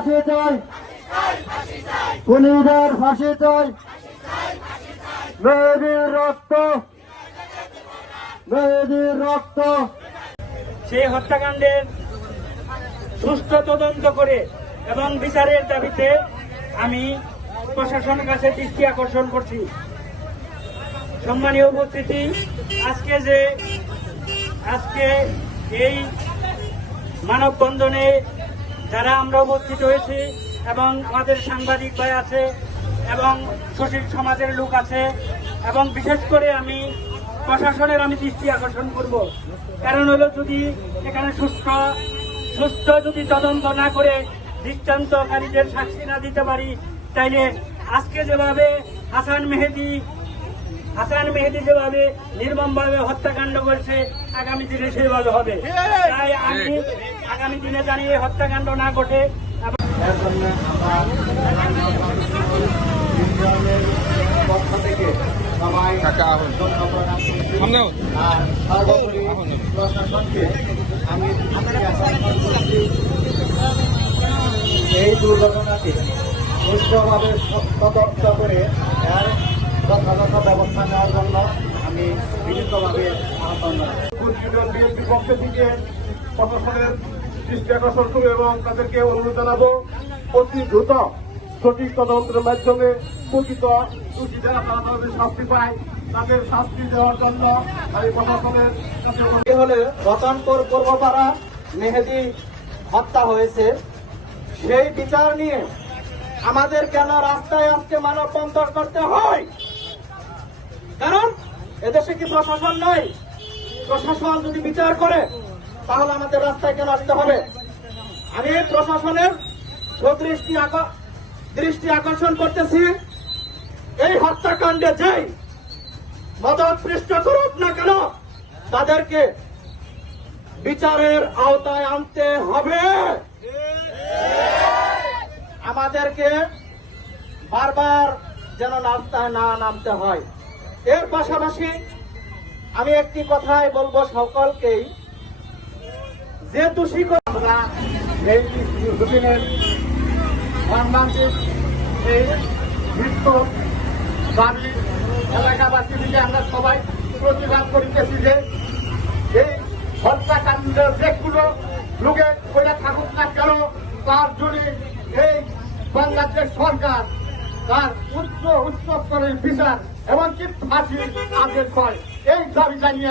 ফাঁসি চাই, খুনিদের ফাঁসি চাই, মেয়েদের রক্ত, মেয়েদের রক্ত। সেই হত্যাকাণ্ডের সুষ্ঠু তদন্ত করে এবং বিচারের দাবিতে আমি প্রশাসনের কাছে দৃষ্টি আকর্ষণ করছি। সম্মানীয় উপস্থিতি, আজকে এই মানববন্ধনে যারা আমরা উপস্থিত হয়েছি এবং আমাদের সাংবাদিক ভাই আছে এবং সুশীল সমাজের লোক আছে এবং বিশেষ করে আমি প্রশাসনের দৃষ্টি আকর্ষণ করব। কারণ হলো যদি এখানে সুষ্ঠু যদি তদন্ত না করে দৃষ্টান্তকারীদের সাক্ষী না দিতে পারি, তাইলে আজকে যেভাবে হাসান মেহেদী যেভাবে নির্মমভাবে হত্যাকাণ্ড করেছে আগামী দিনে সেভাবে হবে। তাই আমি আগামী দিনে জানি হত্যাকাণ্ড না ঘটে। পক্ষ থেকে সবাই প্রশাসনকে আমি এই দুর্ঘটনাকে সুষ্ঠুভাবে তদন্ত করে এর যথাযথ ব্যবস্থা নেওয়ার জন্য আমি বিনীতভাবে আহ্বান জানাই। বিএনপির পক্ষ থেকে প্রশাসনের দৃষ্টি আকর্ষণ করব এবং তাদেরকে অনুরোধ জানাবো অতি দ্রুত সঠিক তদন্তের মাধ্যমে প্রকৃত দোষী যারা তাদের শাস্তি পায় তাদের শাস্তি দেওয়ার জন্য আমি প্রশাসনের কাছে হলে রতনপুর পূর্বপাড়া মেহেদী হত্যা হয়েছে, সেই বিচার নিয়ে আমাদের কেন রাস্তায় আজকে মানববন্ধন করতে হয়? কারণ এদেশে কি প্রশাসন নয়? প্রশাসন যদি বিচার করে তাহলে আমাদের রাস্তায় কেন আসতে হবে? আমি প্রশাসনের দৃষ্টি আকর্ষণ করতেছি, এই হত্যাকাণ্ডে যেই মদতপৃষ্ট করুক না কেন তাদেরকে বিচারের আওতায় আনতে হবে। আমাদেরকে বারবার যেন রাস্তায় না নামতে হয়। এর পাশাপাশি আমি একটি কথাই বলবো সকলকেই, যে দোষী আমরা এই দুদিনের মর্মান্তিক এই মৃত্যু দাবি এলাকাবাসী মিলে আমরা সবাই প্রতিবাদ করিতেছি যে এই হত্যাকাণ্ড যেগুলো লোকে করে থাকুক না কেন তার জন্য এই বাংলাদেশ সরকার তার উচ্চ স্তরের বিচার এমনকি ফাঁসির আদেশ হয়, এই দাবি জানিয়ে